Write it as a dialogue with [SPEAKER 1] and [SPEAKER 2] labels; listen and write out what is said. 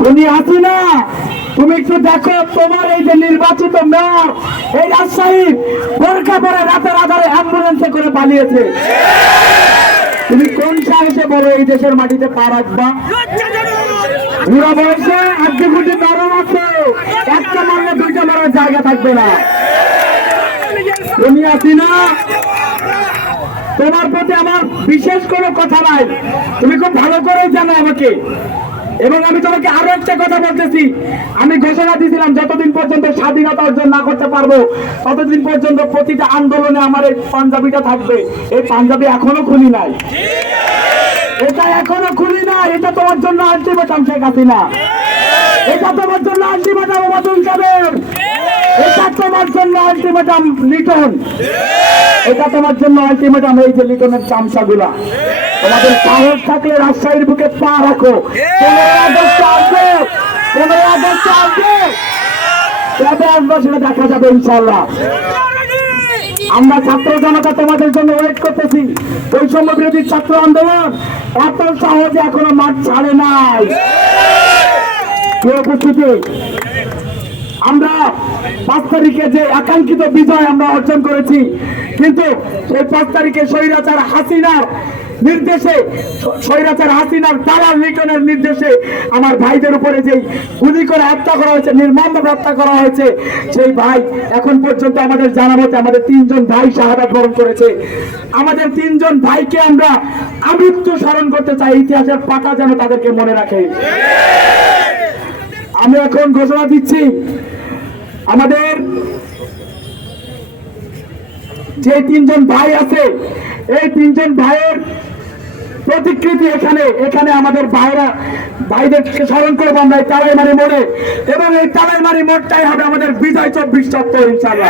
[SPEAKER 1] খুনি আছি না। তুমি একটু দেখো তোমার এই যে নির্বাচিত মেয়র, এই রাজশাহী বোরকা পরে রাতের আধারে অ্যাম্বুলেন্সে করে পালিয়েছে। তুমি কোন সাহসে বলো এই দেশের মাটিতে পা রাখবা? বুড়া বয়সে আজকে গুটি নরম আছে। একটা মারলে দুইটা মারার জায়গা থাকবে না। তুমি আছি না। তোমার প্রতি আমার বিশেষ কোনো কথা নাই। তুমি খুব ভালো করে জানো আমাকে। এবং আমি তোমাকে আরও একটা কথা বলতেছি। আমি ঘোষণা দিয়েছিলাম, যতদিন পর্যন্ত স্বাধীনতা অর্জন না করতে পারব, ততদিন পর্যন্ত প্রতিটা আন্দোলনে আমার এই পাঞ্জাবিটা থাকবে। এই পাঞ্জাবি এখনও খুলি নাই। এটা এখনও খুলি না এটা তোমার জন্য আলটিমেটাম, শেখ হাসিনা। এটা তোমার জন্য আলটিমেটাম ওবায়দুল কাদের। এটা তোমার জন্য আলটিমেটাম, লিটন। এটা তোমার জন্য আলটিমেটাম, এই যে লিটনের চামচাগুলা। তোমাদের সাহস থাকলে রাজশাহীর বুকে পা রাখো। সেটা দেখা যাবে ইনশাল্লাহ আমরা ছাত্র জনতা তোমাদের জন্য ওয়েট করতেছি। বৈষম্য বিরোধী ছাত্র আন্দোলন এত সহজে এখনও মাঠ ছাড়ে নাই। উপস্থিতি? আমরা পাঁচ তারিখে যে আকাঙ্ক্ষিত বিজয় আমরা অর্জন করেছি, কিন্তু সেই পাঁচ তারিখে স্বৈরাচার হাসিনার নির্দেশে স্বৈরাচার হাসিনার দালাল লিটনের নির্দেশে আমার ভাইদের উপরে যেই গুলি করে হত্যা করা হয়েছে নির্মমভাবে হত্যা করা হয়েছে, সেই ভাই এখন পর্যন্ত আমাদের জানা মতে আমাদের তিনজন ভাই শাহাদাত বরণ করেছে। আমাদের তিনজন ভাইকে আমরা আমৃত্যু স্মরণ করতে চাই, ইতিহাসের পাতা যেন তাদেরকে মনে রাখে। আমি এখন ঘোষণা দিচ্ছি, আমাদের যে তিনজন ভাই আছে এই তিনজন ভাইয়ের প্রতিকৃতি এখানে এখানে আমাদের ভাইরা, ভাইদেরকে স্মরণ করব আমরা এই তালাইমারি মোড়ে। এবং এই তালাইমারি মোড়টাই হবে আমাদের বিজয় চব্বিশ চত্বর ইনশাল্লাহ